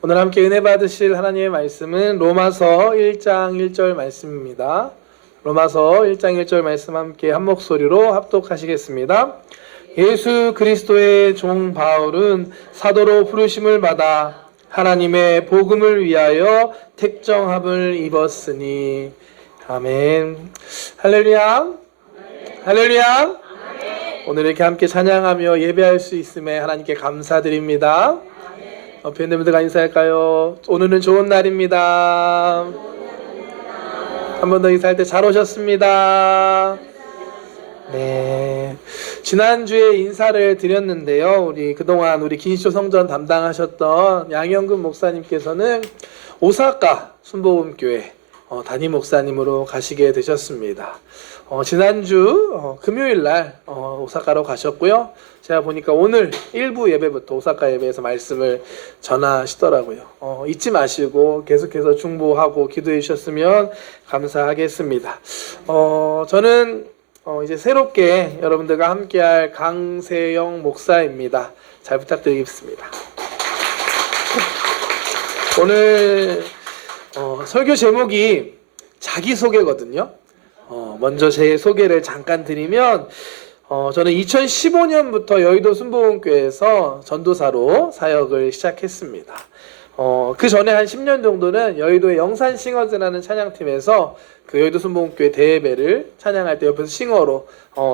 오늘 함께 은혜 받으실 하나님의 말씀은 로마서 1장 1절 말씀입니다. 로마서 1장 1절 말씀 함께 한 목소리로 합독하시겠습니다. 예수 그리스도의 종 바울은 사도로 부르심을 받아 하나님의 복음을 위하여 택정함을 입었으니. 아멘. 할렐루야. 할렐루야. 오늘 이렇게 함께 찬양하며 예배할 수 있음에 하나님께 감사드립니다. 옆에 있는 분들과 인사할까요? 오늘은 좋은 날입니다. 한 번 더 인사할 때 잘 오셨습니다. 네. 지난주에 인사를 드렸는데요. 그동안 우리 긴시초 성전 담당하셨던 양영근 목사님께서는 오사카 순복음교회 담임 목사님으로 가시게 되셨습니다. 지난주 금요일날 오사카로 가셨고요. 제가 보니까 오늘 일부 예배부터 오사카 예배에서 말씀을 전하시더라고요. 잊지 마시고 계속해서 중보하고 기도해 주셨으면 감사하겠습니다. 저는 이제 새롭게 여러분들과 함께할 강세영 목사입니다. 잘 부탁드리겠습니다. 오늘 설교 제목이 자기소개거든요. 먼저 제 소개를 잠깐 드리면 저는 2015년부터 여의도 순복음교회에서 전도사로 사역을 시작했습니다. 그 전에 한 10년 정도는 여의도의 영산싱어즈라는 찬양팀에서 그 여의도 순복음교회 대예배를 찬양할 때 옆에서 싱어로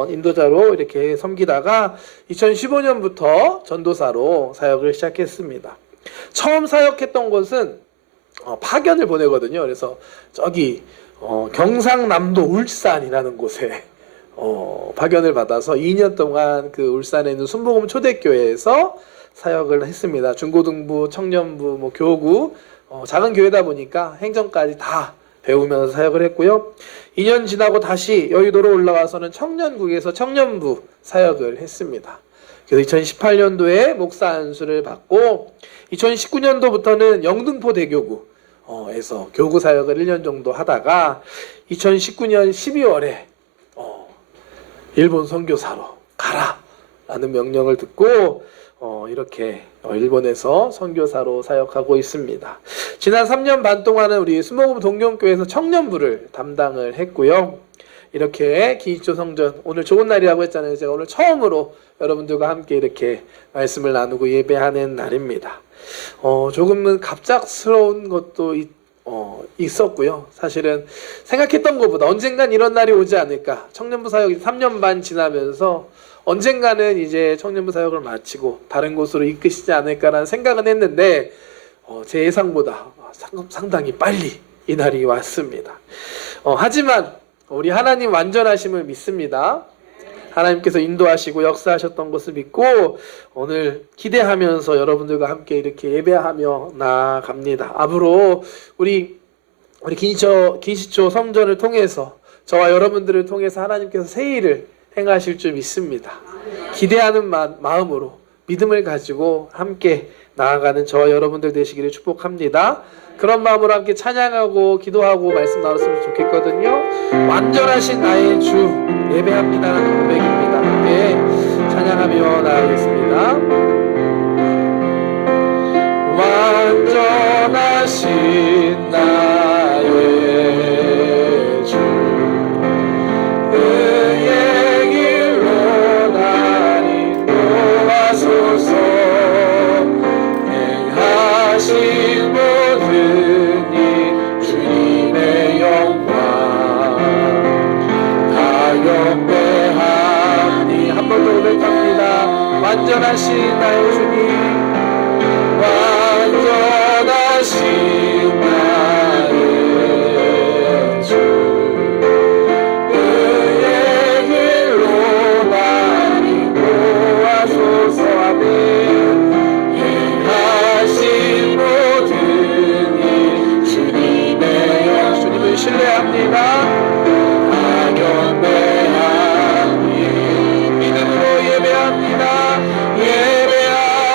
인도자로 이렇게 섬기다가 2015년부터 전도사로 사역을 시작했습니다. 처음 사역했던 곳은 파견을 보내거든요. 그래서 저기 경상남도 울산이라는 곳에 파견을 받아서 2년 동안 그 울산에 있는 순복음 초대교회에서 사역을 했습니다. 중고등부, 청년부, 교구, 작은 교회다 보니까 행정까지 다 배우면서 사역을 했고요. 2년 지나고 다시 여의도로 올라와서는 청년국에서 청년부 사역을 했습니다. 그래서 2018년도에 목사 안수를 받고 2019년도부터는 영등포 대교구에서 교구 사역을 1년 정도 하다가 2019년 12월에 일본 선교사로 가라 라는 명령을 듣고 이렇게 일본에서 선교사로 사역하고 있습니다. 지난 3년 반 동안은 우리 순복음 동경교회에서 청년부를 담당을 했고요. 이렇게 긴시초 성전, 오늘 좋은 날이라고 했잖아요. 제가 오늘 처음으로 여러분들과 함께 이렇게 말씀을 나누고 예배하는 날입니다. 조금은 갑작스러운 것도 있었고요. 사실은 생각했던 것보다 언젠간 이런 날이 오지 않을까. 청년부 사역이 3년 반 지나면서 언젠가는 이제 청년부 사역을 마치고 다른 곳으로 이끄시지 않을까라는 생각은 했는데 제 예상보다 상당히 빨리 이 날이 왔습니다. 하지만 우리 하나님 완전하심을 믿습니다. 하나님께서 인도하시고 역사하셨던 것을 믿고 오늘 기대하면서 여러분들과 함께 이렇게 예배하며 나아갑니다. 앞으로 우리 긴시초 성전을 통해서 저와 여러분들을 통해서 하나님께서 새 일을 행하실 줄 믿습니다. 기대하는 마음으로 믿음을 가지고 함께 나아가는 저와 여러분들 되시기를 축복합니다. 그런 마음으로 함께 찬양하고 기도하고 말씀 나눴으면 좋겠거든요. 완전하신 나의 주 예배합니다라는 고백입니다. 함께 찬양하며 나아가겠습니다. 완전하신 나의 주 의의 길로 날 인도하소서. 행하신 모든 일 주님의 영광 다 영배하니. 한 번 더 고백합니다. 완전하신 나의 주님, 완전하신 나의 주 의의 길로 날 인도하소서. 아멘. 행하신 모든 일 주님의 영, 주님을 신뢰합니다. 다 경배하니. 믿음으로 예배합니다. 예배합니다.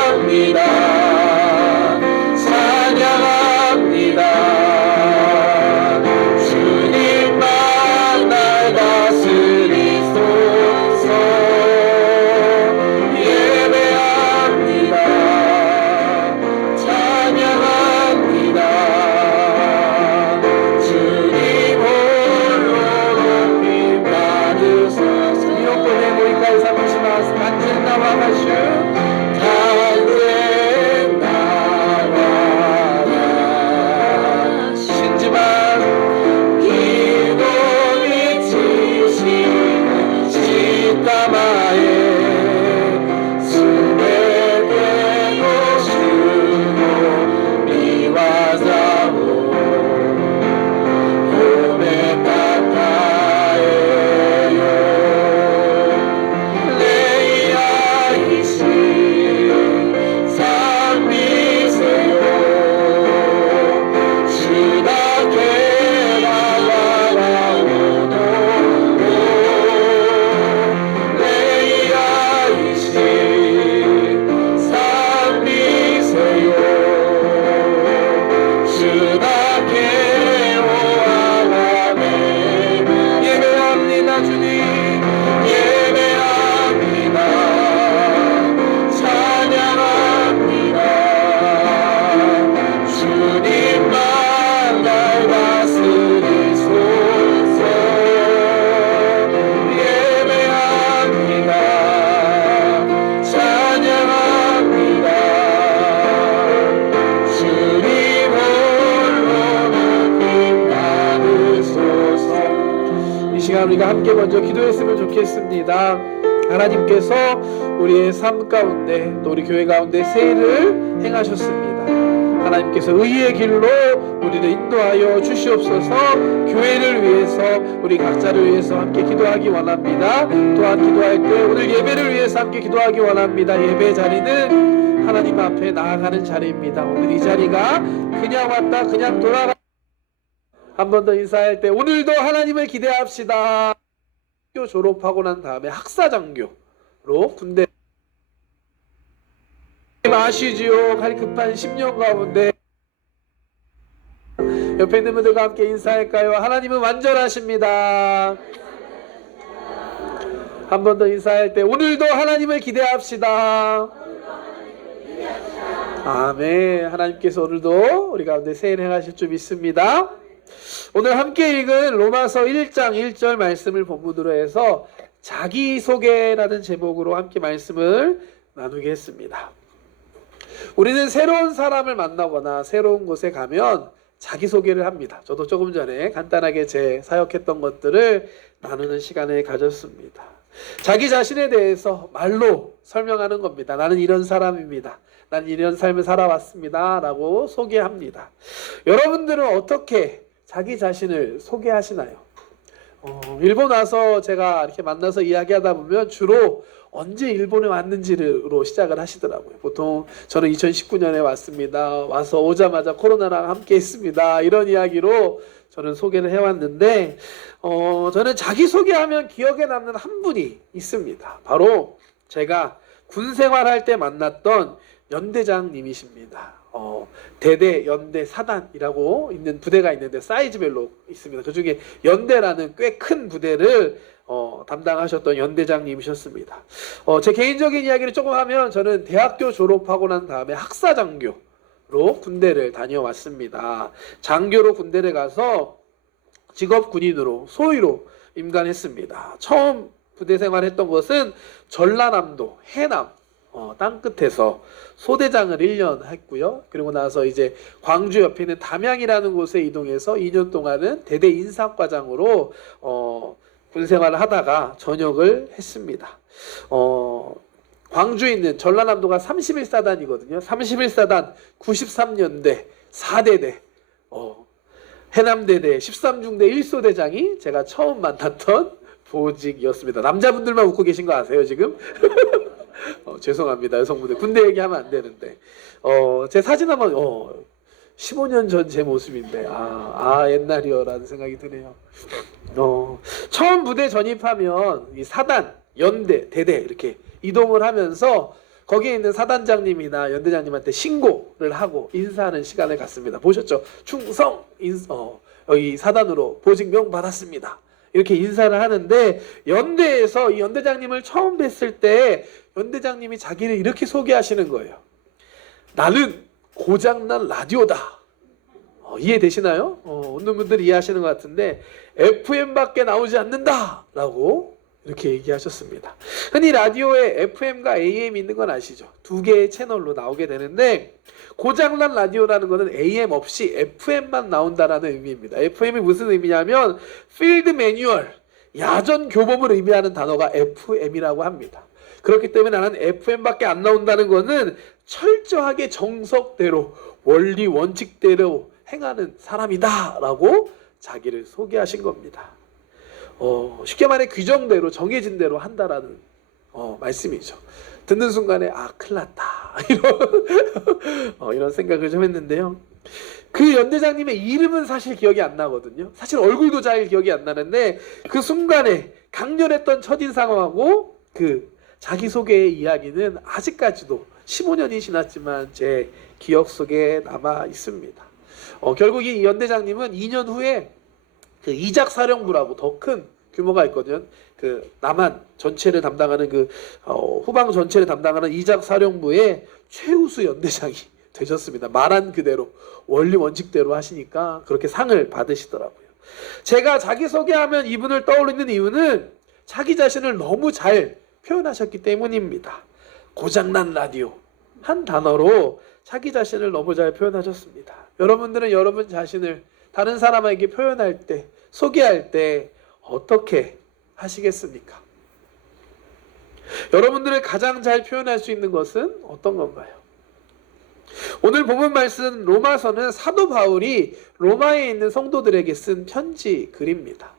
주답게 오아가네. 예배합니다 주님, 예배합니다, 찬양합니다. 주님만 날 다스리소서. 예배합니다, 찬양합니다. 주님 홀로는 빛나소서. 이 시간 우리가 함께 먼저 기도했으면 좋겠습니다. 하나님께서 우리의 삶 가운데 또 우리 교회 가운데 새 일을 행하셨습니다. 하나님께서 의의 길로 우리를 인도하여 주시옵소서. 교회를 위해서, 우리 각자를 위해서 함께 기도하기 원합니다. 또한 기도할 때 오늘 예배를 위해서 함께 기도하기 원합니다. 예배 자리는 하나님 앞에 나아가는 자리입니다. 오늘 이 자리가 그냥 왔다 그냥 돌아가. 한 번 더 인사할 때 오늘도 하나님을 기대합시다. 학교 졸업하고 난 다음에 학사장교로 군대 아시지요? 갈 급한 10년 가운데 옆에 있는 분들과 함께 인사할까요? 하나님은 완전하십니다. 한 번 더 인사할 때 오늘도 하나님을 기대합시다. 아멘. 하나님께서 오늘도 우리 가운데 새 일 행하실 줄 믿습니다. 오늘 함께 읽은 로마서 1장 1절 말씀을 본문으로 해서 자기소개라는 제목으로 함께 말씀을 나누겠습니다. 우리는 새로운 사람을 만나거나 새로운 곳에 가면 자기소개를 합니다. 저도 조금 전에 간단하게 제 사역했던 것들을 나누는 시간을 가졌습니다. 자기 자신에 대해서 말로 설명하는 겁니다. 나는 이런 사람입니다. 나는 이런 삶을 살아왔습니다. 라고 소개합니다. 여러분들은 어떻게 자기 자신을 소개하시나요? 일본 와서 제가 이렇게 만나서 이야기하다 보면 주로 언제 일본에 왔는지로 시작을 하시더라고요. 보통 저는 2019년에 왔습니다. 와서 오자마자 코로나랑 함께 했습니다. 이런 이야기로 저는 소개를 해왔는데 저는 자기 소개하면 기억에 남는 한 분이 있습니다. 바로 제가 군 생활할 때 만났던 연대장님이십니다. 대대, 연대, 사단이라고 있는 부대가 있는데 사이즈별로 있습니다. 그 중에 연대라는 꽤 큰 부대를 담당하셨던 연대장님이셨습니다. 제 개인적인 이야기를 조금 하면 저는 대학교 졸업하고 난 다음에 학사장교로 군대를 다녀왔습니다. 장교로 군대를 가서 직업군인으로 소위로 임관했습니다. 처음 부대 생활했던 것은 전라남도 해남 땅끝에서 소대장을 1년 했고요. 그리고 나서 이제 광주 옆에 있는 담양이라는 곳에 이동해서 2년 동안은 대대 인사과장으로 군 생활을 하다가 전역을 했습니다. 광주에 있는 전라남도가 31사단이거든요. 31사단 93년대 4대대 해남대대 13중대 1소대장이 제가 처음 만났던 보직이었습니다. 남자분들만 웃고 계신 거 아세요 지금? 죄송합니다. 여성분들 군대 얘기하면 안 되는데 제 사진 한번 15년 전 제 모습인데 옛날이요 라는 생각이 드네요. 처음 부대 전입하면 이 사단, 연대, 대대 이렇게 이동을 하면서 거기에 있는 사단장님이나 연대장님한테 신고를 하고 인사하는 시간을 갖습니다. 보셨죠? 충성 여기 사단으로 보직명 받았습니다. 이렇게 인사를 하는데 연대에서 이 연대장님을 처음 뵀을 때 연대장님이 자기를 이렇게 소개하시는 거예요. 나는 고장난 라디오다. 이해되시나요? 어느 분들이 이해하시는 것 같은데 FM밖에 나오지 않는다 라고 이렇게 얘기하셨습니다. 흔히 라디오에 FM과 AM 있는 건 아시죠? 두 개의 채널로 나오게 되는데 고장난 라디오라는 것은 AM 없이 FM만 나온다라는 의미입니다. FM이 무슨 의미냐면 필드 매뉴얼, 야전 교범을 의미하는 단어가 FM이라고 합니다. 그렇기 때문에 나는 FM밖에 안 나온다는 것은 철저하게 정석대로 원리 원칙대로 행하는 사람이다 라고 자기를 소개하신 겁니다. 쉽게 말해 규정대로 정해진 대로 한다라는 말씀이죠. 듣는 순간에 큰일 났다 이런 생각을 좀 했는데요. 그 연대장님의 이름은 사실 기억이 안 나거든요. 사실 얼굴도 잘 기억이 안 나는데 그 순간에 강렬했던 첫인상하고 그 자기소개의 이야기는 아직까지도 15년이 지났지만 제 기억 속에 남아 있습니다. 결국 이 연대장님은 2년 후에 그 이작 사령부라고 더 큰 규모가 있거든요. 그 남한 전체를 담당하는 그 후방 전체를 담당하는 이작 사령부의 최우수 연대장이 되셨습니다. 말한 그대로 원리 원칙대로 하시니까 그렇게 상을 받으시더라고요. 제가 자기소개하면 이분을 떠올리는 이유는 자기 자신을 너무 잘 표현하셨기 때문입니다. 고장난 라디오 한 단어로 자기 자신을 너무 잘 표현하셨습니다. 여러분들은 여러분 자신을 다른 사람에게 표현할 때, 소개할 때 어떻게 하시겠습니까? 여러분들을 가장 잘 표현할 수 있는 것은 어떤 건가요? 오늘 본문 말씀 로마서는 사도 바울이 로마에 있는 성도들에게 쓴 편지 글입니다.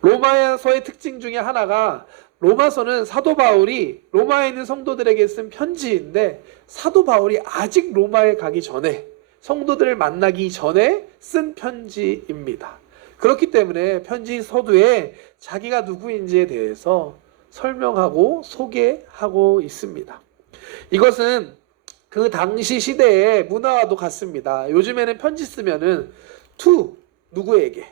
로마서의 특징 중에 하나가 로마서는 사도 바울이 로마에 있는 성도들에게 쓴 편지인데 사도 바울이 아직 로마에 가기 전에 성도들을 만나기 전에 쓴 편지입니다. 그렇기 때문에 편지 서두에 자기가 누구인지에 대해서 설명하고 소개하고 있습니다. 이것은 그 당시 시대의 문화와도 같습니다. 요즘에는 편지 쓰면은 to 누구에게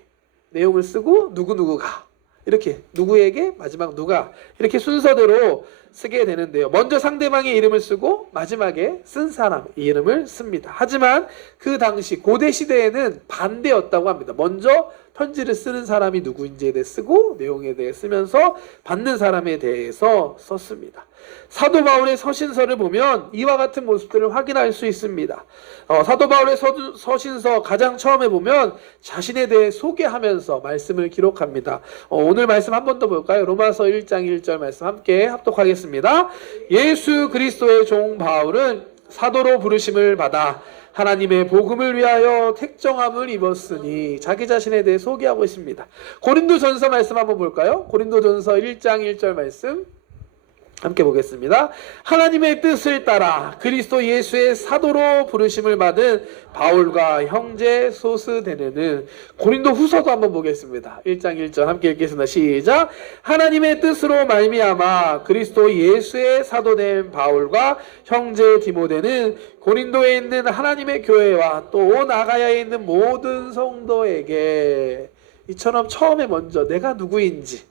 내용을 쓰고 누구누구가 이렇게 누구에게 마지막 누가 이렇게 순서대로 쓰게 되는데요. 먼저 상대방의 이름을 쓰고 마지막에 쓴 사람 이름을 씁니다. 하지만 그 당시 고대 시대에는 반대였다고 합니다. 먼저 편지를 쓰는 사람이 누구인지에 대해 쓰고 내용에 대해 쓰면서 받는 사람에 대해서 썼습니다. 사도 바울의 서신서를 보면 이와 같은 모습들을 확인할 수 있습니다. 사도 바울의 서신서 가장 처음에 보면 자신에 대해 소개하면서 말씀을 기록합니다. 오늘 말씀 한 번 더 볼까요? 로마서 1장 1절 말씀 함께 합독하겠습니다. 예수 그리스도의 종 바울은 사도로 부르심을 받아 하나님의 복음을 위하여 택정함을 입었으니 자기 자신에 대해 소개하고 있습니다. 고린도전서 말씀 한번 볼까요? 고린도전서 1장 1절 말씀 함께 보겠습니다. 하나님의 뜻을 따라 그리스도 예수의 사도로 부르심을 받은 바울과 형제 소스데네는 고린도 후서도 한번 보겠습니다. 1장 1절 함께 읽겠습니다. 시작. 하나님의 뜻으로 말미암아 그리스도 예수의 사도된 바울과 형제 디모데는 고린도에 있는 하나님의 교회와 또 온 아가야에 있는 모든 성도에게 이처럼 처음에 먼저 내가 누구인지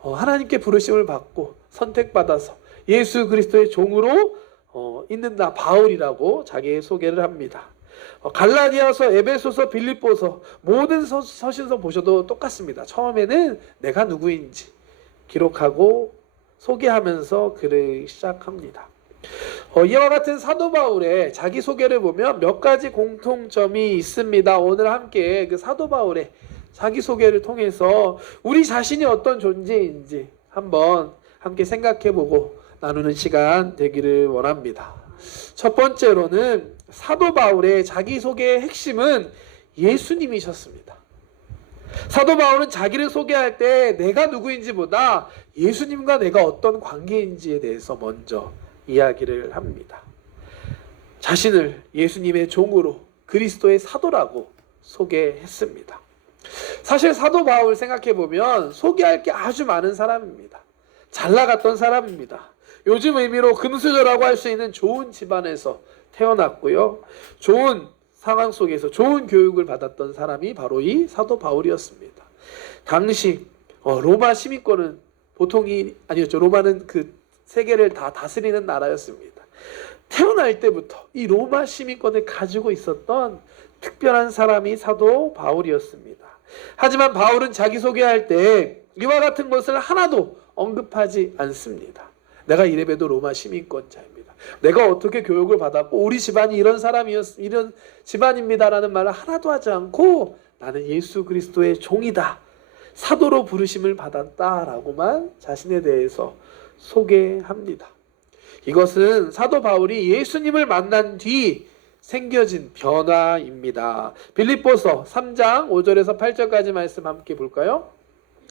하나님께 부르심을 받고 선택받아서 예수 그리스도의 종으로 있는 나 바울이라고 자기의 소개를 합니다. 갈라디아서, 에베소서, 빌립보서 모든 서신서 보셔도 똑같습니다. 처음에는 내가 누구인지 기록하고 소개하면서 글을 시작합니다. 이와 같은 사도 바울의 자기소개를 보면 몇 가지 공통점이 있습니다. 오늘 함께 그 사도 바울의 자기소개를 통해서 우리 자신이 어떤 존재인지 한번 함께 생각해보고 나누는 시간 되기를 원합니다. 첫 번째로는 사도 바울의 자기소개의 핵심은 예수님이셨습니다. 사도 바울은 자기를 소개할 때 내가 누구인지보다 예수님과 내가 어떤 관계인지에 대해서 먼저 이야기를 합니다. 자신을 예수님의 종으로 그리스도의 사도라고 소개했습니다. 사실 사도 바울 생각해보면 소개할 게 아주 많은 사람입니다. 잘 나갔던 사람입니다. 요즘 의미로 금수저라고 할 수 있는 좋은 집안에서 태어났고요. 좋은 상황 속에서 좋은 교육을 받았던 사람이 바로 이 사도 바울이었습니다. 당시 로마 시민권은 보통이 아니었죠. 로마는 그 세계를 다 다스리는 나라였습니다. 태어날 때부터 이 로마 시민권을 가지고 있었던 특별한 사람이 사도 바울이었습니다. 하지만 바울은 자기소개할 때 이와 같은 것을 하나도 언급하지 않습니다. 내가 이래봬도 로마 시민권자입니다. 내가 어떻게 교육을 받았고 우리 집안이 이런 집안입니다라는 말을 하나도 하지 않고 나는 예수 그리스도의 종이다. 사도로 부르심을 받았다라고만 자신에 대해서 소개합니다. 이것은 사도 바울이 예수님을 만난 뒤 생겨진 변화입니다. 빌립보서 3장 5절에서 8절까지 말씀 함께 볼까요?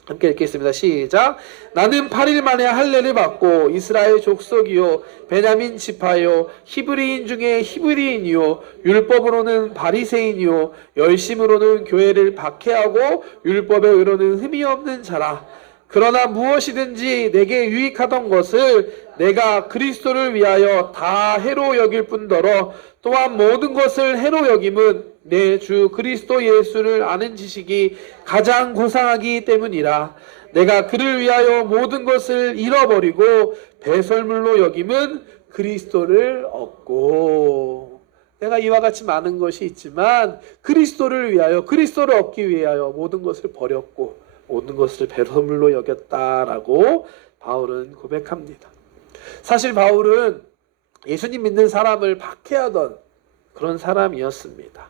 함께 읽겠습니다. 시작. 나는 8일 만에 할례를 받고 이스라엘 족속이요 베냐민 지파요 히브리인 중에 히브리인이요 율법으로는 바리새인이요 열심으로는 교회를 박해하고 율법의 의로는 흠이 없는 자라. 그러나 무엇이든지 내게 유익하던 것을 내가 그리스도를 위하여 다 해로 여길 뿐더러 또한 모든 것을 해로 여김은 내 주 그리스도 예수를 아는 지식이 가장 고상하기 때문이라. 내가 그를 위하여 모든 것을 잃어버리고 배설물로 여김은 그리스도를 얻고. 내가 이와 같이 많은 것이 있지만 그리스도를 위하여, 그리스도를 얻기 위하여 모든 것을 버렸고 모든 것을 배설물로 여겼다라고 바울은 고백합니다. 사실 바울은 예수님 믿는 사람을 박해하던 그런 사람이었습니다.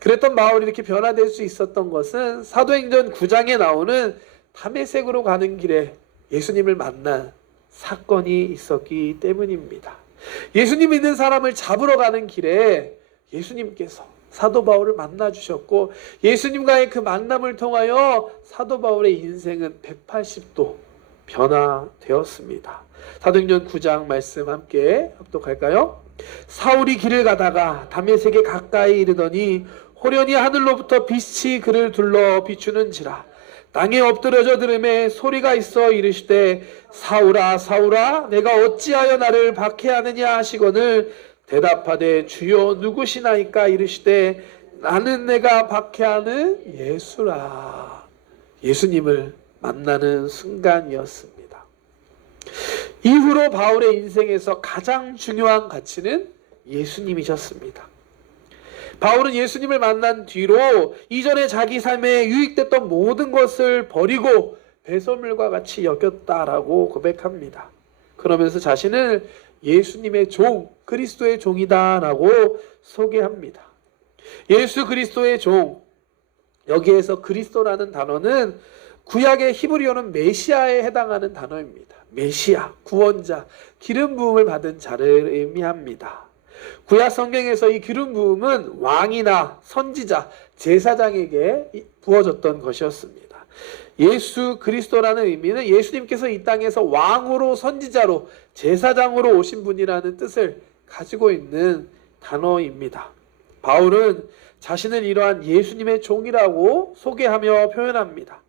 그랬던 바울이 이렇게 변화될 수 있었던 것은 사도행전 9장에 나오는 다메섹으로 가는 길에 예수님을 만난 사건이 있었기 때문입니다. 예수님 믿는 사람을 잡으러 가는 길에 예수님께서 사도 바울을 만나 주셨고, 예수님과의 그 만남을 통하여 사도 바울의 인생은 180도 변화되었습니다. 사도행전 9장 말씀 함께 합독할까요? 사울이 길을 가다가 다메섹에 가까이 이르더니 호련히 하늘로부터 빛이 그를 둘러 비추는지라. 땅에 엎드려져 들음에 소리가 있어 이르시되 사울아 사울아 내가 어찌하여 나를 박해하느냐 하시거늘 대답하되 주여 누구시나이까 이르시되 나는 내가 박해하는 예수라. 예수님을 만나는 순간이었습니다. 이후로 바울의 인생에서 가장 중요한 가치는 예수님이셨습니다. 바울은 예수님을 만난 뒤로 이전에 자기 삶에 유익됐던 모든 것을 버리고 배설물과 같이 여겼다라고 고백합니다. 그러면서 자신을 예수님의 종, 그리스도의 종이다라고 소개합니다. 예수 그리스도의 종, 여기에서 그리스도라는 단어는 구약의 히브리어는 메시아에 해당하는 단어입니다. 메시아, 구원자, 기름 부음을 받은 자를 의미합니다. 구약 성경에서 이 기름 부음은 왕이나 선지자, 제사장에게 부어졌던 것이었습니다. 예수 그리스도라는 의미는 예수님께서 이 땅에서 왕으로, 선지자로, 제사장으로 오신 분이라는 뜻을 가지고 있는 단어입니다. 바울은 자신을 이러한 예수님의 종이라고 소개하며 표현합니다.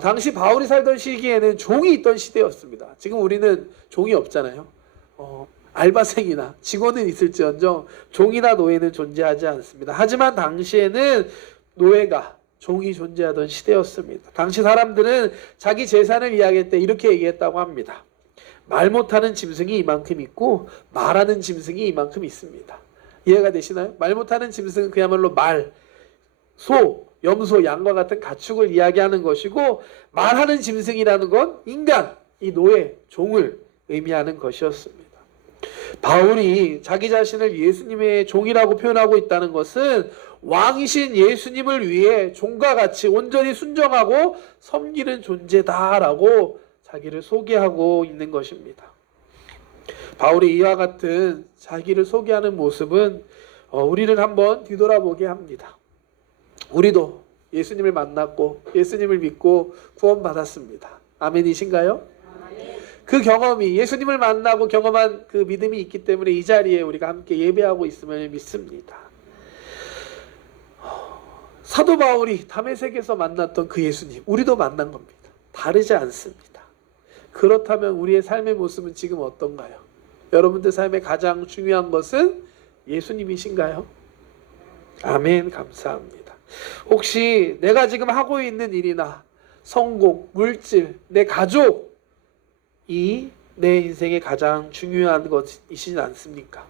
당시 바울이 살던 시기에는 종이 있던 시대였습니다. 지금 우리는 종이 없잖아요. 알바생이나 직원은 있을지언정 종이나 노예는 존재하지 않습니다. 하지만 당시에는 노예가, 종이 존재하던 시대였습니다. 당시 사람들은 자기 재산을 이야기할 때 이렇게 얘기했다고 합니다. 말 못하는 짐승이 이만큼 있고 말하는 짐승이 이만큼 있습니다. 이해가 되시나요? 말 못하는 짐승은 그야말로 말, 소, 염소, 양과 같은 가축을 이야기하는 것이고, 말하는 짐승이라는 건 인간, 이 노예, 종을 의미하는 것이었습니다. 바울이 자기 자신을 예수님의 종이라고 표현하고 있다는 것은 왕이신 예수님을 위해 종과 같이 온전히 순종하고 섬기는 존재다라고 자기를 소개하고 있는 것입니다. 바울이 이와 같은 자기를 소개하는 모습은 우리를 한번 뒤돌아보게 합니다. 우리도 예수님을 만났고 예수님을 믿고 구원받았습니다. 아멘이신가요? 그 경험이, 예수님을 만나고 경험한 그 믿음이 있기 때문에 이 자리에 우리가 함께 예배하고 있음을 믿습니다. 사도 바울이 다메섹에서 만났던 그 예수님, 우리도 만난 겁니다. 다르지 않습니다. 그렇다면 우리의 삶의 모습은 지금 어떤가요? 여러분들 삶의 가장 중요한 것은 예수님이신가요? 아멘, 감사합니다. 혹시 내가 지금 하고 있는 일이나 성공, 물질, 내 가족, 이 내 인생의 가장 중요한 것이시지 않습니까?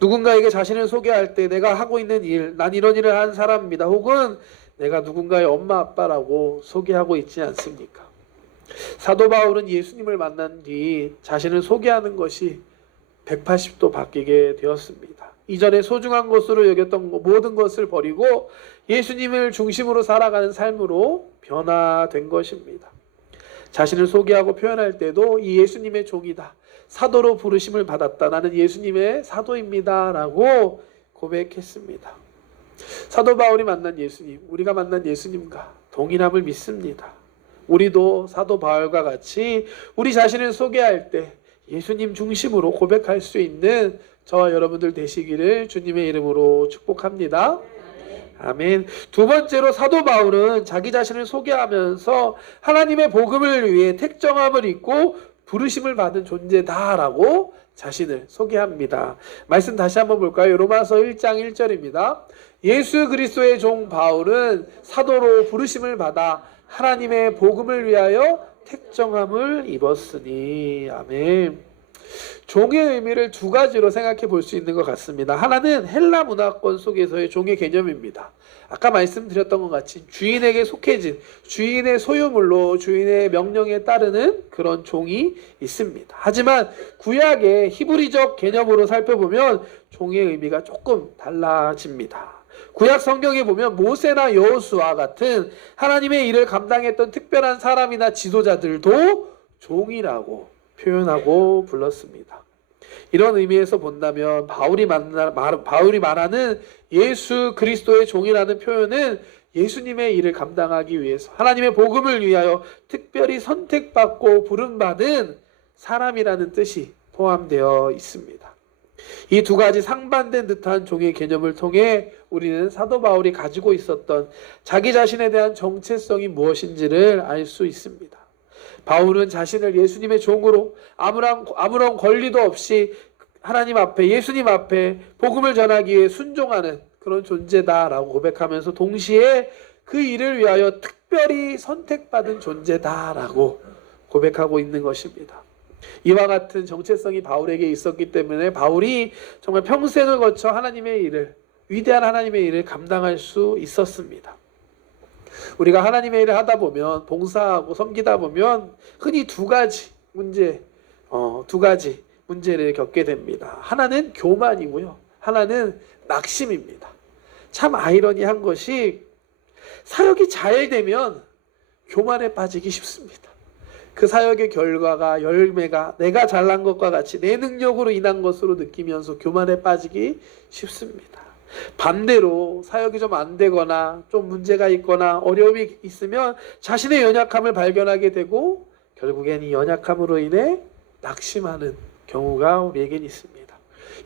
누군가에게 자신을 소개할 때 내가 하고 있는 일, 난 이런 일을 한 사람입니다. 혹은 내가 누군가의 엄마 아빠라고 소개하고 있지 않습니까? 사도 바울은 예수님을 만난 뒤 자신을 소개하는 것이 180도 바뀌게 되었습니다. 이전에 소중한 것으로 여겼던 모든 것을 버리고 예수님을 중심으로 살아가는 삶으로 변화된 것입니다. 자신을 소개하고 표현할 때도 이 예수님의 종이다, 사도로 부르심을 받았다, 나는 예수님의 사도입니다 라고 고백했습니다. 사도 바울이 만난 예수님, 우리가 만난 예수님과 동일함을 믿습니다. 우리도 사도 바울과 같이 우리 자신을 소개할 때 예수님 중심으로 고백할 수 있는 저와 여러분들 되시기를 주님의 이름으로 축복합니다. 아멘. 두 번째로 사도 바울은 자기 자신을 소개하면서 하나님의 복음을 위해 택정함을 입고 부르심을 받은 존재다라고 자신을 소개합니다. 말씀 다시 한번 볼까요? 로마서 1장 1절입니다. 예수 그리스도의 종 바울은 사도로 부르심을 받아 하나님의 복음을 위하여 택정함을 입었으니. 아멘. 종의 의미를 두 가지로 생각해 볼 수 있는 것 같습니다. 하나는 헬라 문화권 속에서의 종의 개념입니다. 아까 말씀드렸던 것 같이 주인에게 속해진, 주인의 소유물로 주인의 명령에 따르는 그런 종이 있습니다. 하지만 구약의 히브리적 개념으로 살펴보면 종의 의미가 조금 달라집니다. 구약 성경에 보면 모세나 여호수아 같은 하나님의 일을 감당했던 특별한 사람이나 지도자들도 종이라고 표현하고 불렀습니다. 이런 의미에서 본다면 바울이 말하는 예수 그리스도의 종이라는 표현은 예수님의 일을 감당하기 위해서 하나님의 복음을 위하여 특별히 선택받고 부름받은 사람이라는 뜻이 포함되어 있습니다. 이 두 가지 상반된 듯한 종의 개념을 통해 우리는 사도 바울이 가지고 있었던 자기 자신에 대한 정체성이 무엇인지를 알 수 있습니다. 바울은 자신을 예수님의 종으로 아무런 권리도 없이 하나님 앞에, 예수님 앞에 복음을 전하기 위해 순종하는 그런 존재다라고 고백하면서 동시에 그 일을 위하여 특별히 선택받은 존재다라고 고백하고 있는 것입니다. 이와 같은 정체성이 바울에게 있었기 때문에 바울이 정말 평생을 거쳐 하나님의 일을, 위대한 하나님의 일을 감당할 수 있었습니다. 우리가 하나님의 일을 하다 보면, 봉사하고 섬기다 보면 흔히 두 가지 문제를 겪게 됩니다. 하나는 교만이고요, 하나는 낙심입니다. 참 아이러니한 것이 사역이 잘 되면 교만에 빠지기 쉽습니다. 그 사역의 결과가, 열매가 내가 잘난 것과 같이 내 능력으로 인한 것으로 느끼면서 교만에 빠지기 쉽습니다. 반대로 사역이 좀 안 되거나 좀 문제가 있거나 어려움이 있으면 자신의 연약함을 발견하게 되고 결국엔 이 연약함으로 인해 낙심하는 경우가 우리에겐 있습니다.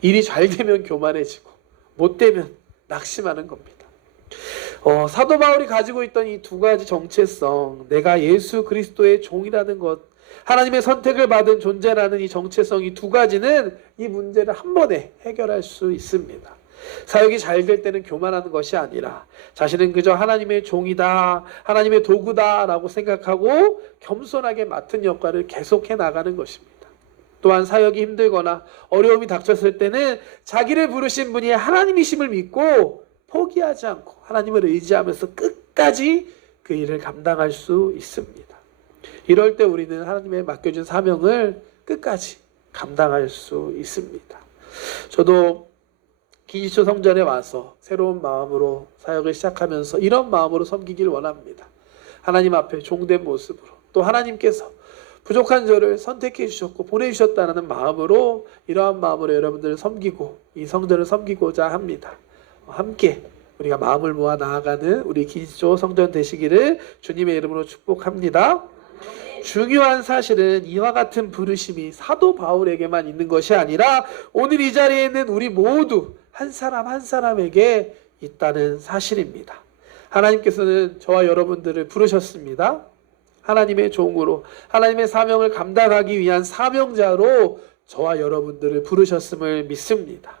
일이 잘 되면 교만해지고 못 되면 낙심하는 겁니다. 사도 바울이 가지고 있던 이 두 가지 정체성, 내가 예수 그리스도의 종이라는 것, 하나님의 선택을 받은 존재라는 이 정체성, 이 두 가지는 이 문제를 한 번에 해결할 수 있습니다. 사역이 잘 될 때는 교만하는 것이 아니라 자신은 그저 하나님의 종이다, 하나님의 도구다 라고 생각하고 겸손하게 맡은 역할을 계속해 나가는 것입니다. 또한 사역이 힘들거나 어려움이 닥쳤을 때는 자기를 부르신 분이 하나님이심을 믿고 포기하지 않고 하나님을 의지하면서 끝까지 그 일을 감당할 수 있습니다. 이럴 때 우리는 하나님의 맡겨준 사명을 끝까지 감당할 수 있습니다. 저도 기지초 성전에 와서 새로운 마음으로 사역을 시작하면서 이런 마음으로 섬기길 원합니다. 하나님 앞에 종된 모습으로, 또 하나님께서 부족한 저를 선택해 주셨고 보내주셨다는 마음으로, 이러한 마음으로 여러분들을 섬기고 이 성전을 섬기고자 합니다. 함께 우리가 마음을 모아 나아가는 우리 기지초 성전 되시기를 주님의 이름으로 축복합니다. 중요한 사실은 이와 같은 부르심이 사도 바울에게만 있는 것이 아니라 오늘 이 자리에 있는 우리 모두 한 사람 한 사람에게 있다는 사실입니다. 하나님께서는 저와 여러분들을 부르셨습니다. 하나님의 종으로, 하나님의 사명을 감당하기 위한 사명자로 저와 여러분들을 부르셨음을 믿습니다.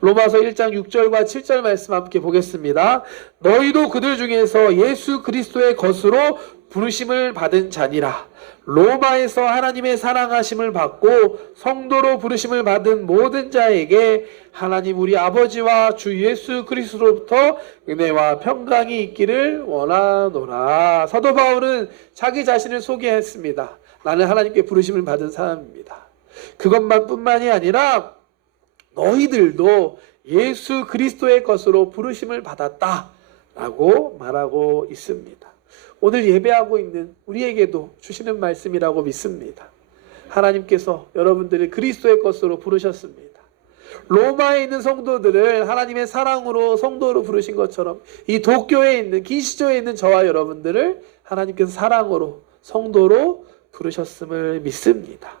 로마서 1장 6절과 7절 말씀 함께 보겠습니다. 너희도 그들 중에서 예수 그리스도의 것으로 부르심을 받은 자니라. 로마에서 하나님의 사랑하심을 받고 성도로 부르심을 받은 모든 자에게 하나님 우리 아버지와 주 예수 그리스도로부터 은혜와 평강이 있기를 원하노라. 사도 바울은 자기 자신을 소개했습니다. 나는 하나님께 부르심을 받은 사람입니다. 그것만뿐만이 아니라 너희들도 예수 그리스도의 것으로 부르심을 받았다라고 말하고 있습니다. 오늘 예배하고 있는 우리에게도 주시는 말씀이라고 믿습니다. 하나님께서 여러분들을 그리스도의 것으로 부르셨습니다. 로마에 있는 성도들을 하나님의 사랑으로 성도로 부르신 것처럼 이 도쿄에 있는, 기시조에 있는 저와 여러분들을 하나님께서 사랑으로 성도로 부르셨음을 믿습니다.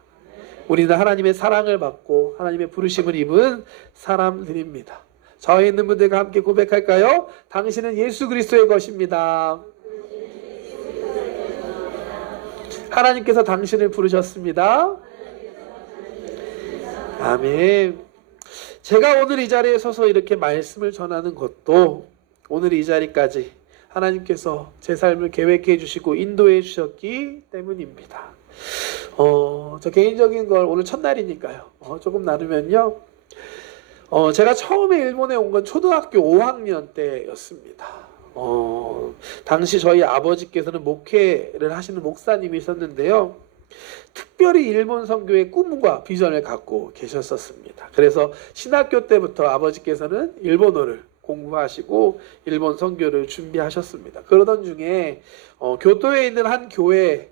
우리는 하나님의 사랑을 받고 하나님의 부르심을 입은 사람들입니다. 좌우에 있는 분들과 함께 고백할까요? 당신은 예수 그리스도의 것입니다. 하나님께서 당신을 부르셨습니다. 아멘. 제가 오늘 이 자리에 서서 이렇게 말씀을 전하는 것도 오늘 이 자리까지 하나님께서 제 삶을 계획해 주시고 인도해 주셨기 때문입니다. 저 개인적인 걸 오늘 첫날이니까요. 조금 나누면요. 제가 처음에 일본에 온 건 초등학교 5학년 때였습니다. 당시 저희 아버지께서는 목회를 하시는 목사님이셨는데요. 특별히 일본 선교의 꿈과 비전을 갖고 계셨었습니다. 그래서 신학교 때부터 아버지께서는 일본어를 공부하시고 일본 선교를 준비하셨습니다. 그러던 중에 교토에 있는 한 교회에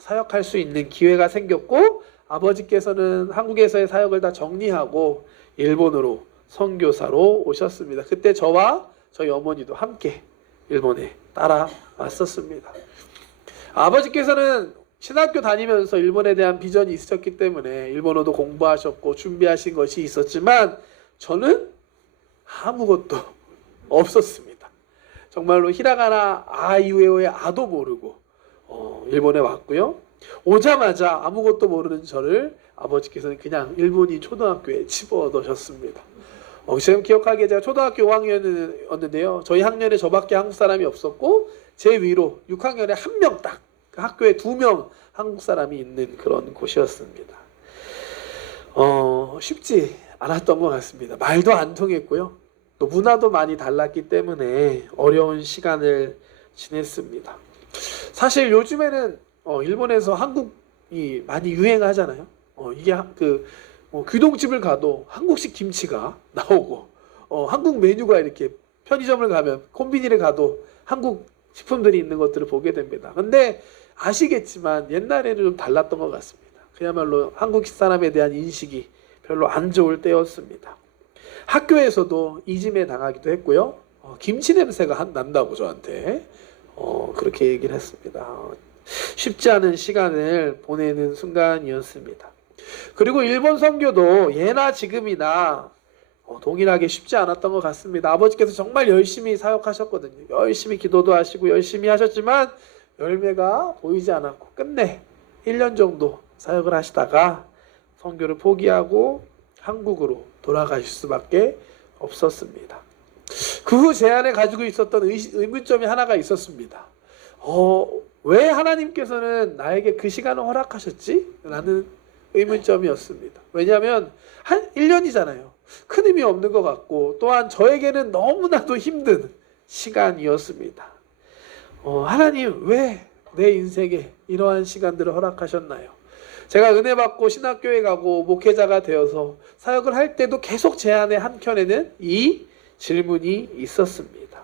사역할 수 있는 기회가 생겼고, 아버지께서는 한국에서의 사역을 다 정리하고 일본으로 선교사로 오셨습니다. 그때 저와 저희 어머니도 함께 일본에 따라왔었습니다. 아버지께서는 신학교 다니면서 일본에 대한 비전이 있으셨기 때문에 일본어도 공부하셨고 준비하신 것이 있었지만 저는 아무것도 없었습니다. 정말로 히라가나 아이우에오의 아도 모르고 일본에 왔고요. 오자마자 아무것도 모르는 저를 아버지께서는 그냥 일본인 초등학교에 집어넣으셨습니다. 지금 기억하기에 제가 초등학교 5학년이었는데요. 저희 학년에 저밖에 한국 사람이 없었고 제 위로 6학년에 한 명 딱, 그 학교에 2명 한국 사람이 있는 그런 곳이었습니다. 쉽지 않았던 것 같습니다. 말도 안 통했고요. 또 문화도 많이 달랐기 때문에 어려운 시간을 지냈습니다. 사실 요즘에는 일본에서 한국이 많이 유행하잖아요. 이게 규동집을 가도 한국식 김치가 나오고 한국 메뉴가 이렇게 편의점을 가면 콤비니를 가도 한국 식품들이 있는 것들을 보게 됩니다. 근데 아시겠지만 옛날에는 좀 달랐던 것 같습니다. 그야말로 한국 사람에 대한 인식이 별로 안 좋을 때였습니다. 학교에서도 이짐에 당하기도 했고요. 김치 냄새가 난다고 저한테 그렇게 얘기를 했습니다. 쉽지 않은 시간을 보내는 순간이었습니다. 그리고 일본 선교도 예나 지금이나 동일하게 쉽지 않았던 것 같습니다. 아버지께서 정말 열심히 사역하셨거든요. 열심히 기도도 하시고 열심히 하셨지만 열매가 보이지 않았고 끝내 1년 정도 사역을 하시다가 선교를 포기하고 한국으로 돌아가실 수밖에 없었습니다. 그 후 제 안에 가지고 있었던 의문점이 하나가 있었습니다. 왜 하나님께서는 나에게 그 시간을 허락하셨지? 라는 의문점이었습니다. 왜냐하면 한 1년이잖아요. 큰 의미 없는 것 같고 또한 저에게는 너무나도 힘든 시간이었습니다. 하나님 왜 내 인생에 이러한 시간들을 허락하셨나요? 제가 은혜 받고 신학교에 가고 목회자가 되어서 사역을 할 때도 계속 제 안에 한켠에는 이 질문이 있었습니다.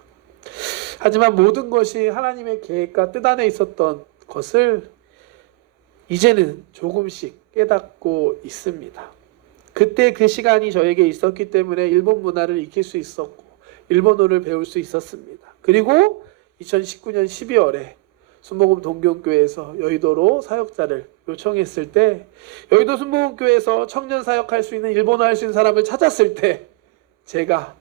하지만 모든 것이 하나님의 계획과 뜻 안에 있었던 것을 이제는 조금씩 깨닫고 있습니다. 그때 그 시간이 저에게 있었기 때문에 일본 문화를 익힐 수 있었고 일본어를 배울 수 있었습니다. 그리고 2019년 12월에 순복음 동경교회에서 여의도로 사역자를 요청했을 때 여의도 순복음교회에서 청년 사역할 수 있는 일본어 할 수 있는 사람을 찾았을 때 제가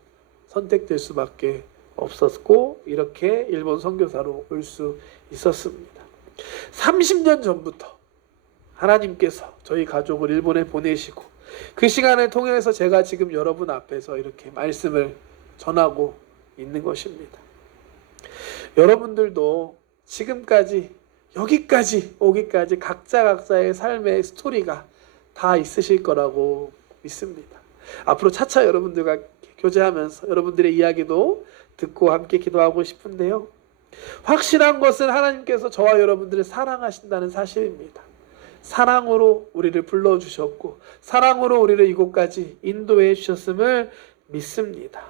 선택될 수밖에 없었고 이렇게 일본 선교사로 올 수 있었습니다. 30년 전부터 하나님께서 저희 가족을 일본에 보내시고 그 시간을 통해서 제가 지금 여러분 앞에서 이렇게 말씀을 전하고 있는 것입니다. 여러분들도 지금까지 여기까지 오기까지 각자의 삶의 스토리가 다 있으실 거라고 믿습니다. 앞으로 차차 여러분들과 교제하면서 여러분들의 이야기도 듣고 함께 기도하고 싶은데요. 확실한 것은 하나님께서 저와 여러분들을 사랑하신다는 사실입니다. 사랑으로 우리를 불러주셨고 사랑으로 우리를 이곳까지 인도해 주셨음을 믿습니다.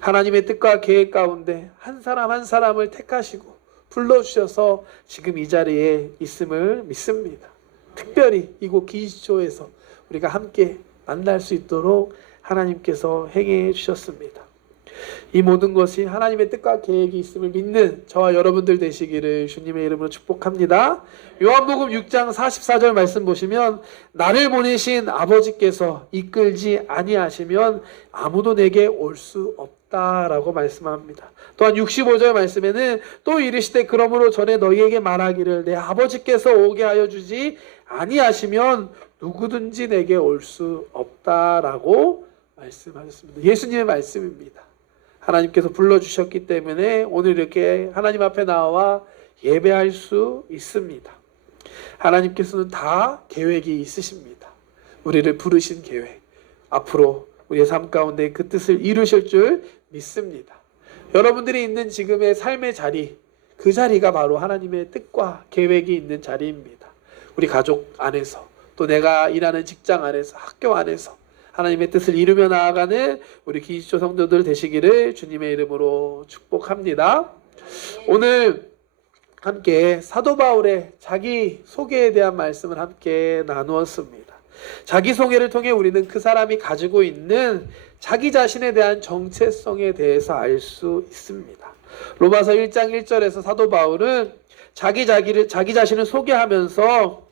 하나님의 뜻과 계획 가운데 한 사람 한 사람을 택하시고 불러주셔서 지금 이 자리에 있음을 믿습니다. 특별히 이곳 기지초에서 우리가 함께 만날 수 있도록 하나님께서 행해 주셨습니다. 이 모든 것이 하나님의 뜻과 계획이 있음을 믿는 저와 여러분들 되시기를 주님의 이름으로 축복합니다. 요한복음 6장 44절 말씀 보시면 나를 보내신 아버지께서 이끌지 아니하시면 아무도 내게 올 수 없다라고 말씀합니다. 또한 65절 말씀에는 또 이르시되 그러므로 전에 너희에게 말하기를 내 아버지께서 오게 하여 주지 아니하시면 누구든지 내게 올 수 없다라고 말씀하셨습니다. 예수님의 말씀입니다. 하나님께서 불러주셨기 때문에 오늘 이렇게 하나님 앞에 나와 예배할 수 있습니다. 하나님께서는 다 계획이 있으십니다. 우리를 부르신 계획, 앞으로 우리의 삶 가운데 그 뜻을 이루실 줄 믿습니다. 여러분들이 있는 지금의 삶의 자리, 그 자리가 바로 하나님의 뜻과 계획이 있는 자리입니다. 우리 가족 안에서, 또 내가 일하는 직장 안에서, 학교 안에서 하나님의 뜻을 이루며 나아가는 우리 기지초 성도들 되시기를 주님의 이름으로 축복합니다. 오늘 함께 사도 바울의 자기 소개에 대한 말씀을 함께 나누었습니다. 자기 소개를 통해 우리는 그 사람이 가지고 있는 자기 자신에 대한 정체성에 대해서 알 수 있습니다. 로마서 1장 1절에서 사도 바울은 자기 자신을 소개하면서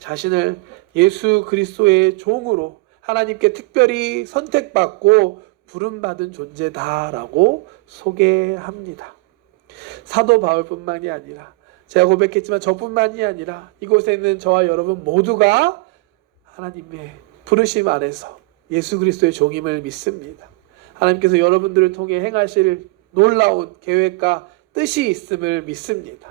자신을 예수 그리스도의 종으로 하나님께 특별히 선택받고 부름받은 존재다라고 소개합니다. 사도 바울뿐만이 아니라 제가 고백했지만 저뿐만이 아니라 이곳에 있는 저와 여러분 모두가 하나님의 부르심 안에서 예수 그리스도의 종임을 믿습니다. 하나님께서 여러분들을 통해 행하실 놀라운 계획과 뜻이 있음을 믿습니다.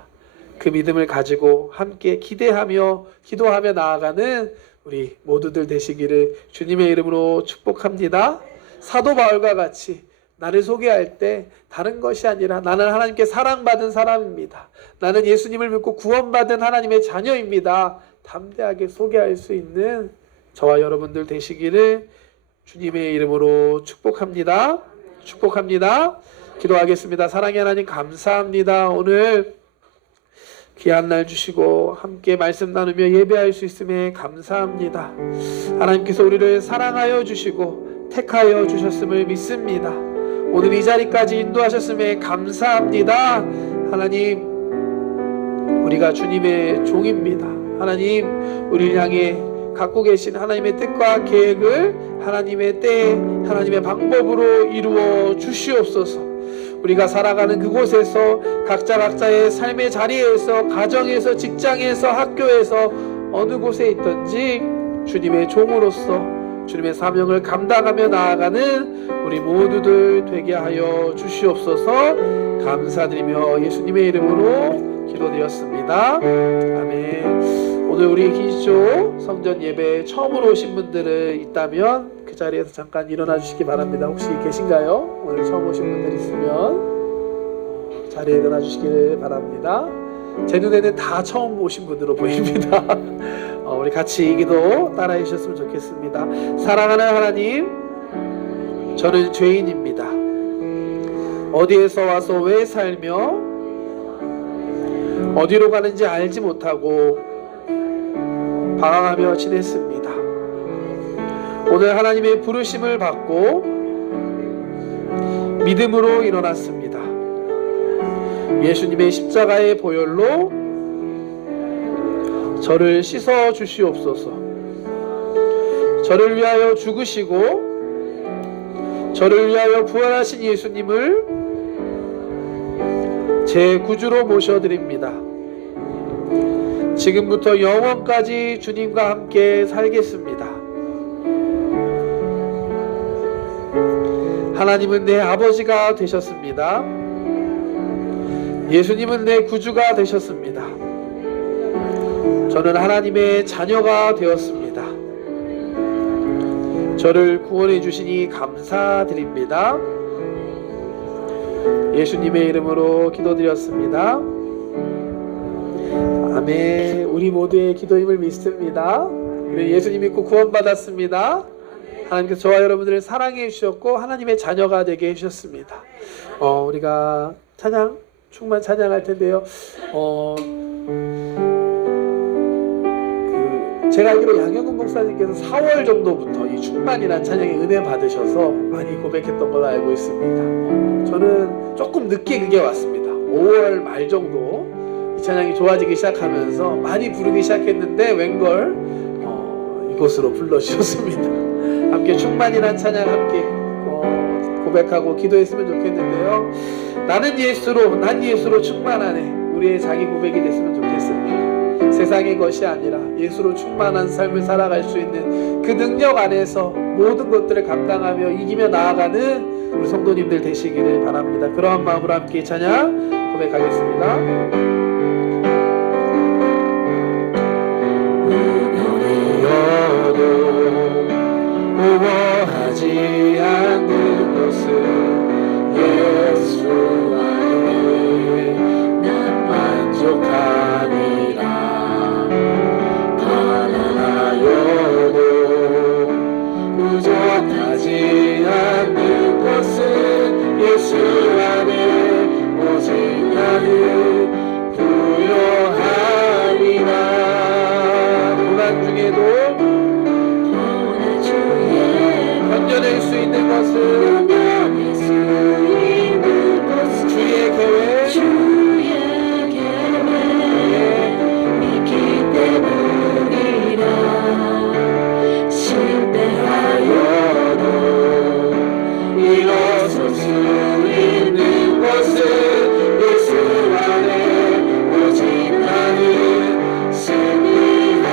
그 믿음을 가지고 함께 기대하며 기도하며 나아가는 우리 모두들 되시기를 주님의 이름으로 축복합니다. 사도 바울과 같이 나를 소개할 때 다른 것이 아니라 나는 하나님께 사랑받은 사람입니다. 나는 예수님을 믿고 구원받은 하나님의 자녀입니다. 담대하게 소개할 수 있는 저와 여러분들 되시기를 주님의 이름으로 축복합니다. 축복합니다. 기도하겠습니다. 사랑의 하나님 감사합니다. 오늘 귀한 날 주시고 함께 말씀 나누며 예배할 수 있음에 감사합니다. 하나님께서 우리를 사랑하여 주시고 택하여 주셨음을 믿습니다. 오늘 이 자리까지 인도하셨음에 감사합니다. 하나님, 우리가 주님의 종입니다. 하나님, 우리를 향해 갖고 계신 하나님의 뜻과 계획을 하나님의 때에 하나님의 방법으로 이루어 주시옵소서. 우리가 살아가는 그곳에서 각자의 삶의 자리에서, 가정에서, 직장에서, 학교에서 어느 곳에 있든지 주님의 종으로서 주님의 사명을 감당하며 나아가는 우리 모두들 되게 하여 주시옵소서. 감사드리며 예수님의 이름으로 기도드렸습니다. 아멘. 오늘 우리 기지초 성전 예배에 처음으로 오신 분들은 있다면 그 자리에서 잠깐 일어나 주시기 바랍니다. 혹시 계신가요? 오늘 처음 오신 분들 있으면 자리에 일어나 주시기를 바랍니다. 제 눈에는 다 처음 오신 분으로 보입니다. 우리 같이 이 기도 따라해 주셨으면 좋겠습니다. 사랑하는 하나님, 저는 죄인입니다. 어디에서 와서 왜 살며 어디로 가는지 알지 못하고 방황하며 지냈습니다. 오늘 하나님의 부르심을 받고 믿음으로 일어났습니다. 예수님의 십자가의 보혈로 저를 씻어 주시옵소서. 저를 위하여 죽으시고 저를 위하여 부활하신 예수님을 제 구주로 모셔드립니다. 지금부터 영원까지 주님과 함께 살겠습니다. 하나님은 내 아버지가 되셨습니다. 예수님은 내 구주가 되셨습니다. 저는 하나님의 자녀가 되었습니다. 저를 구원해 주시니 감사드립니다. 예수님의 이름으로 기도드렸습니다. 아멘. 우리 모두의 기도임을 믿습니다. 우리 예수님 믿고 구원받았습니다. 하나님께서 저와 여러분들을 사랑해 주셨고 하나님의 자녀가 되게 해주셨습니다. 우리가 충만 찬양할 텐데요. 제가 알기로 양현근 목사님께서 4월 정도부터 이 충만이란 찬양에 은혜 받으셔서 많이 고백했던 걸로 알고 있습니다. 저는 조금 늦게 그게 왔습니다. 5월 말 정도 이 찬양이 좋아지기 시작하면서 많이 부르기 시작했는데 웬걸 이곳으로 불러주셨습니다. 함께 충만이란 찬양 함께 고백하고 기도했으면 좋겠는데요. 난 예수로 충만하네. 우리의 자기 고백이 됐으면 좋겠습니다. 세상의 것이 아니라 예수로 충만한 삶을 살아갈 수 있는 그 능력 안에서 모든 것들을 감당하며 이기며 나아가는 우리 성도님들 되시기를 바랍니다. 그러한 마음으로 함께 찬양 고백하겠습니다. 하지 않는 것은 예수 안에 난 만족하리라. 가난하여도 부족하지 않는 것은 예수 안에 오직 나는 부요하리라. 고난 중에도 견뎌낼 수 있는 것은 주의 계획 있기 때문이라. 실패하여도 일어설 수 있는 것은 예수 안에 오직 나는 승리하리라.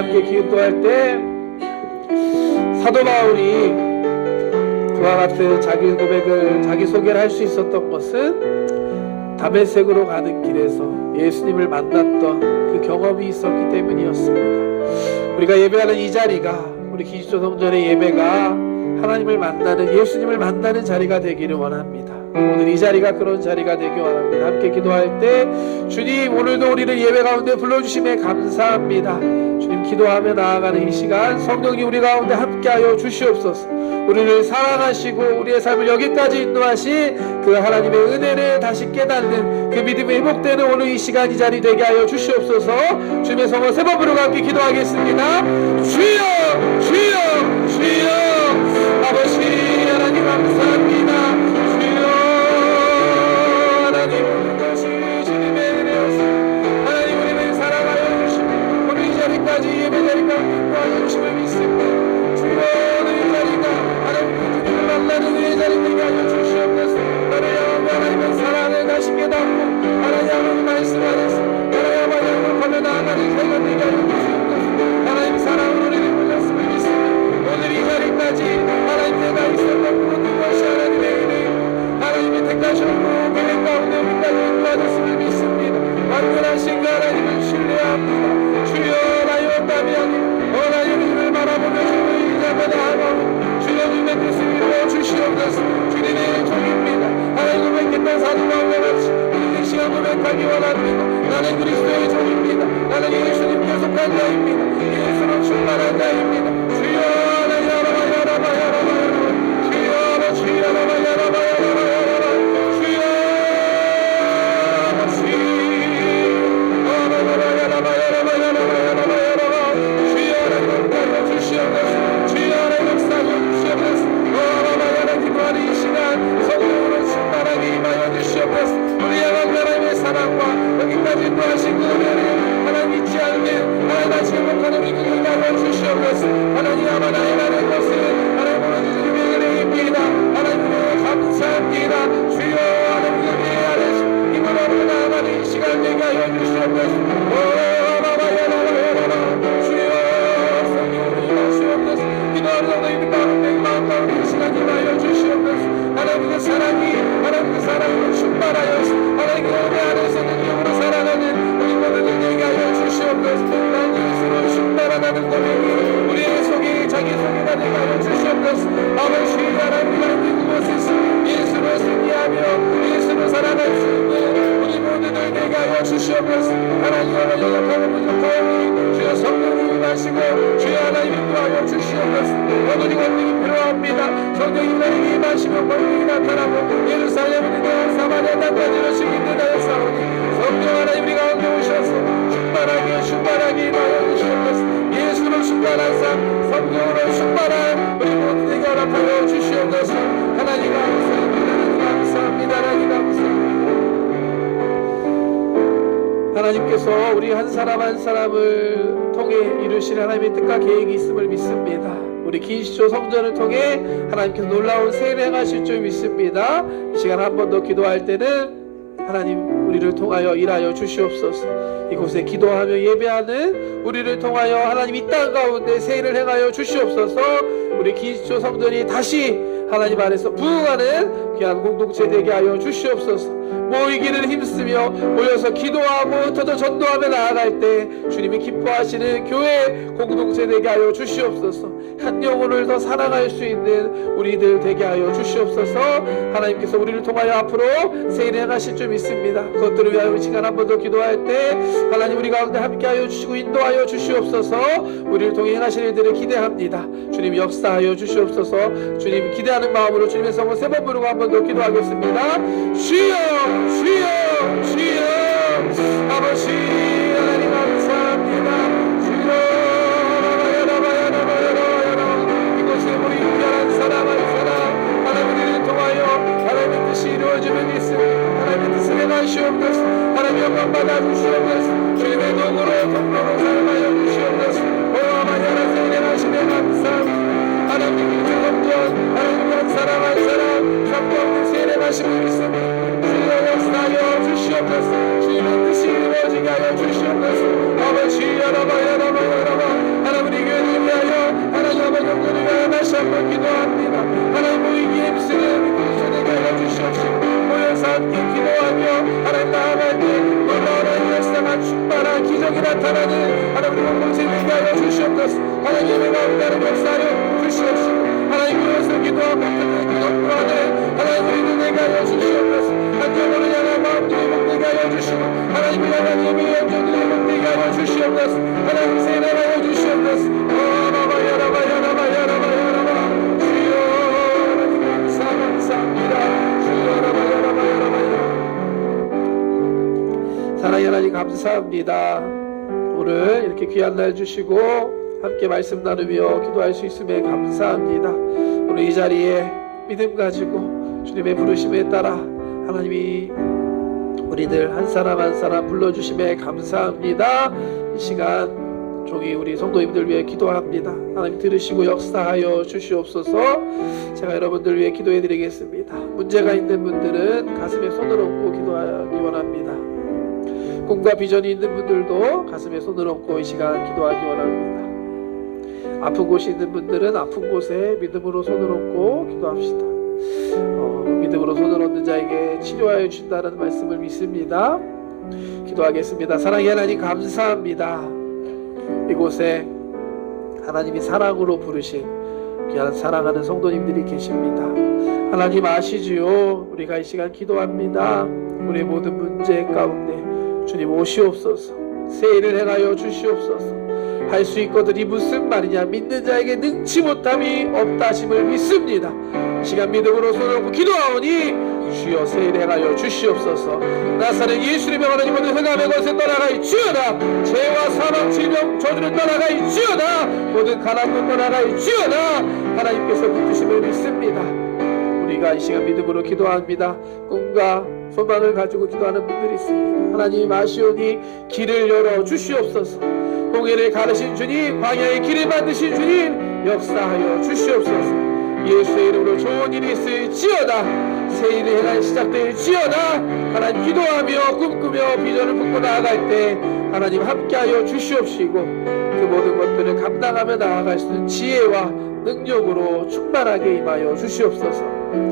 함께 기도할 때 사도 바울이 그와 같은 자기 고백을 자기 소개를 할 수 있었던 것은 다메섹으로 가는 길에서 예수님을 만났던 그 경험이 있었기 때문이었습니다. 우리가 예배하는 이 자리가 우리 기지초 성전의 예배가 하나님을 만나는 예수님을 만나는 자리가 되기를 원합니다. 오늘 이 자리가 그런 자리가 되기 원합니다. 함께 기도할 때 주님 오늘도 우리를 예배 가운데 불러주심에 감사합니다. 주님 기도하며 나아가는 이 시간 성령님 우리 가운데 함께하여 주시옵소서. 우리를 사랑하시고 우리의 삶을 여기까지 인도하신 그 하나님의 은혜를 다시 깨닫는 그 믿음이 회복되는 오늘 이 시간 이 자리 되게 하여 주시옵소서. 주님의 성을 세 번 부르고 함께 기도하겠습니다. 주여 주여 주여 아버지 하나님 감사합니다. 주여 하나님 모든 것이 주님의 은혜였습니다. 하나님 우리를 사랑하여 주시고 오늘 이 자리까지 예배 자리까지 인도하여 주심을 믿습니다. 주여 오늘 이 자리가 하나님 주님을 만나는 이 자리 되게 하여 주시옵소서. 나를 향한 하나님의 사랑을 다시 깨닫고 하나님 아버지 말씀 안에서 나를 향한 행복하며 나아가는 삶을 되게 하여 주시옵소서. 하나님 사랑으로 우리를 불렀음을 믿습니다. 오늘 이 자리까지 하나님 내가 있었던 모든 것이 하나님의 은혜입니다. 하나님이 택하셨고 계획 가운데 우리까지 인도하셨음을 믿습니다. 완전하신 그 하나님을 신뢰합니다. 주여 나였다면 하나님 우리를 바라보며 주를 인자며 나아가고 주님의 뜻을 이루어 주시옵소서. 주님의 종입니다. 하나님 고백했던 사도 바울과 같이 우리 시간 고백하기 원합니다. 나는 그리스도의 종입니다. 나는 예수님께 속한 자입니다. 예수로 충만한 자입니다. 주여 하나님 야라바 주여 주여 야라바 주여 아버지 주여 하나님 가여 주시옵소서. 주여 하나님 역사하여 주시옵소서. 하나님 기도하는 이 시간 성령으로 충만하게 임하여 주시옵소서. 우리 향한 하나님의 사랑과 여기까지 인도하신 그 은혜를 하나님 잊지 않는 하나님 다시 행복하는 우리 그에게 하여 주시옵소서. 하나님 아마 나이라는 것을 하나님 보여주신 주님의 은혜입니다. 하나님 은혜 감사합니다. 주여 하나님 은혜 안에서 힘을 얻고 나아가는 이 시간 되게 하여 주시옵소서. 주여 성령으로 임하시옵소서. 기도하는 성도님 가운데 마음 가운데 시간 임하여 주시옵소서. 하나님의 사랑이 하나님의 사랑으로 충만하여서 하나님의 은혜 안에서 능력으로 살아가는 우리 모두들 되게 하여 주시옵소서. 난 예수로 충만하다는 고백이 우리의 속에 자기 속에가 되게 하여 주시옵소서. 아버지 하나님 하나님 그곳에서 예수로 승리하며 예수로 살아갈 수 있는 우리 모두들 되게 하여 주시옵소서. 하나님과 연락하고 부족하오니 주여 성령을 임하시고 주여 하나님 인도하여 주시옵소서. 오늘이 권능이 필요합니다. 성령이 나에게 임하시고 권능이 나타나고 예루살렘을 내어 사마리아 땅까지 오시기 때하였사오니 성령 하나님 우리 가운데 오셔서 충만하게 임하여 주시옵소서. 예수로 충만한 삶 성령으로 충만한 우리 모두에게 허락하여 주시옵소서. 하나님 감사합니다. 하나님 감사합니다. 하나님 감사합니다. 하나님께서 우리 한 사람 한 사람을 통해 이루실 하나님의 뜻과 계획이 있음을 믿습니다. 우리 긴시초 성전을 통해 하나님께서 놀라운 세례 행하실 줄 믿습니다. 이 시간 한 번 더 기도할 때는 하나님 우리를 통하여 일하여 주시옵소서. 이곳에 기도하며 예배하는 우리를 통하여 하나님 이 땅 가운데 세례를 행하여 주시옵소서. 우리 긴시초 성전이 다시 하나님 안에서 부흥하는 귀한 공동체 되게 하여 주시옵소서. 모이기를 힘쓰며 모여서 기도하고 흩어져 전도하며 나아갈 때 주님이 기뻐하시는 교회 공동체 되게 하여 주시옵소서. 한 영혼을 더 사랑할 수 있는 우리들 되게 하여 주시옵소서. 하나님께서 우리를 통하여 앞으로 세례하실 줄 믿습니다. 그것들을 위하여 우리 시간 한 번 더 기도할 때 하나님 우리 가운데 함께하여 주시고 인도하여 주시옵소서. 우리를 통해 행하실 일들을 기대합니다. 주님 역사하여 주시옵소서. 주님 기대하는 마음으로 주님의 성을 세 번 부르고 한 번 더 기도하겠습니다. 주여 주여 주여 아버지 하나님 감사합니다. 주여 이곳에 우리 귀한 사람 한 사람 하나님을 통하여 하나님의 뜻이 이루어지는 믿습니다. 하나님의 뜻을 행하시옵소서. 하나님 영광 받아주시옵소서. 주님의 도구로 통로로 사용하여 주시옵소서. 오아마니 하나님 행하시네 감사합니다. 하나님 성전 하나님 한 사람 한 사람 성도없는 세례하심을 믿습니다. 역사하여 주시옵소서. 주님의 뜻이 이루어지게 하여 주시옵소서. 아버지 여러분 하나님 우리 교회를 위하여 하나님 아버지 영혼을 위하여 다시 한번 기도합니다. 하나님 모이기에 힘쓰는 되게 하여 주시옵시고 모여서 함께 기도하며 하나님 나아갈 때 놀라운 하나님 역사가 충만한 기적이 나타나는 하나님 우리 공동체 되게 하여 주시옵소서. 하나님의 가운데를 역사하여 주시옵시고 하나님 모여서 기도하고 기도하는 하나님 우리는 내가 하여 주시옵소서. 한정으로 향한 마음들이 복되게 하여 주시고 하나님을 향한 예배의 연정들이 복되게 하여 주시옵소서. 하나님 세례하여 주시옵소서. 주여 하나님 감사합니다. 주여 사랑의 하나님 감사합니다. 오늘 이렇게 귀한 날 주시고 함께 말씀 나누며 기도할 수 있음에 감사합니다. 오늘 이 자리에 믿음 가지고 주님의 부르심에 따라 하나님이 우리들 한 사람 한 사람 불러주심에 감사합니다. 이 시간 종이 우리 성도님들 위해 기도합니다. 하나님 들으시고 역사하여 주시옵소서. 제가 여러분들 위해 기도해 드리겠습니다. 문제가 있는 분들은 가슴에 손을 얹고 기도하기 원합니다. 꿈과 비전이 있는 분들도 가슴에 손을 얹고 이 시간 기도하기 원합니다. 아픈 곳이 있는 분들은 아픈 곳에 믿음으로 손을 얹고 기도합시다. 믿음으로 손을 얹는 자에게 치료하여 준다는 말씀을 믿습니다. 기도하겠습니다. 사랑의 하나님 감사합니다. 이곳에 하나님이 사랑으로 부르신 귀한 사랑하는 성도님들이 계십니다. 하나님 아시지요. 우리가 이 시간 기도합니다. 우리의 모든 문제 가운데 주님 오시옵소서. 세일을 행하여 주시옵소서. 할 수 있거든이 무슨 말이냐. 믿는 자에게 능치 못함이 없다 하심을 믿습니다. 이 시간 믿음으로 손을 얹고 기도하오니 주여 세일을 행하여 주시옵소서. 나사렛 예수님의 하나님 모든 흑암의 것에 떠나가이지어다. 죄와 사망 질병 저주를 떠나가이지어다. 모든 가난도 떠나가이지어다. 하나님께서 붙으심을 믿습니다. 우리가 이 시간 믿음으로 기도합니다. 꿈과 소망을 가지고 기도하는 분들이 있습니다. 하나님 아시오니 길을 열어 주시옵소서. 홍해를 가르신 주님, 광야의 길을 만드신 주님, 역사하여 주시옵소서. 예수의 이름으로 좋은 일이 있을지어다. 새 일이 행할 시작될지어다. 하나님 기도하며 꿈꾸며 비전을 품고 나아갈 때 하나님 함께하여 주시옵시고 그 모든 것들을 감당하며 나아갈 수 있는 지혜와 능력으로 충만하게 임하여 주시옵소서.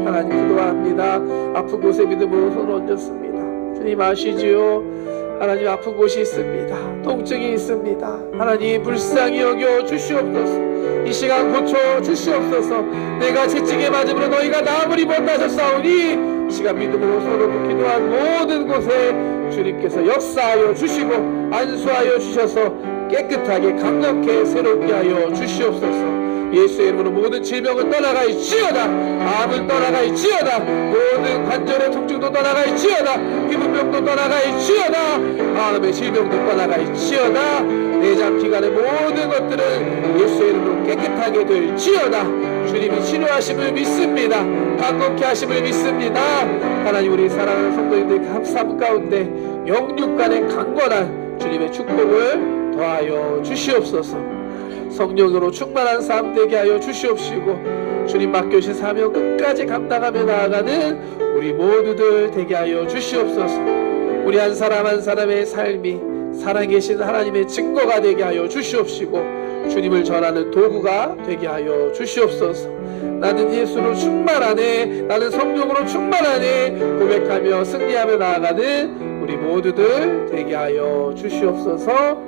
하나님 기도합니다. 아픈 곳에 믿음으로 손을 얹었습니다. 주님 아시지요. 하나님 아픈 곳이 있습니다. 통증이 있습니다. 하나님 불쌍히 여겨 주시옵소서. 이 시간 고쳐 주시옵소서. 내가 채찍에 맞음으로 너희가 나음을 입었다셨사오니 이 시간 믿음으로 손을 기도한 모든 곳에 주님께서 역사하여 주시고 안수하여 주셔서 깨끗하게 강력해 새롭게 하여 주시옵소서. 예수의 이름으로 모든 질병은 떠나가이지어다. 암은 떠나가이지어다. 모든 관절의 통증도 떠나가이지어다. 피부병도 떠나가이지어다. 마음의 질병도 떠나가이지어다. 내장 기관의 모든 것들은 예수의 이름으로 깨끗하게 될지어다. 주님이 치료하심을 믿습니다. 강건케 하심을 믿습니다. 하나님 우리 사랑하는 성도님들 삶 가운데 영육 간의 강건한 주님의 축복을 더하여 주시옵소서. 성령으로 충만한 삶 되게 하여 주시옵시고 주님 맡겨주신 사명 끝까지 감당하며 나아가는 우리 모두들 되게 하여 주시옵소서. 우리 한 사람 한 사람의 삶이 살아계신 하나님의 증거가 되게 하여 주시옵시고 주님을 전하는 도구가 되게 하여 주시옵소서. 나는 예수로 충만하네, 나는 성령으로 충만하네 고백하며 승리하며 나아가는 우리 모두들 되게 하여 주시옵소서.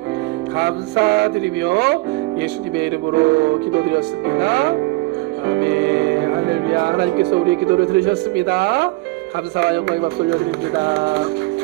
감사드리며 예수님의 이름으로 기도드렸습니다. 아멘. 할렐루야. 하나님께서 우리의 기도를 들으셨습니다. 감사와 영광의 박수 올려드립니다.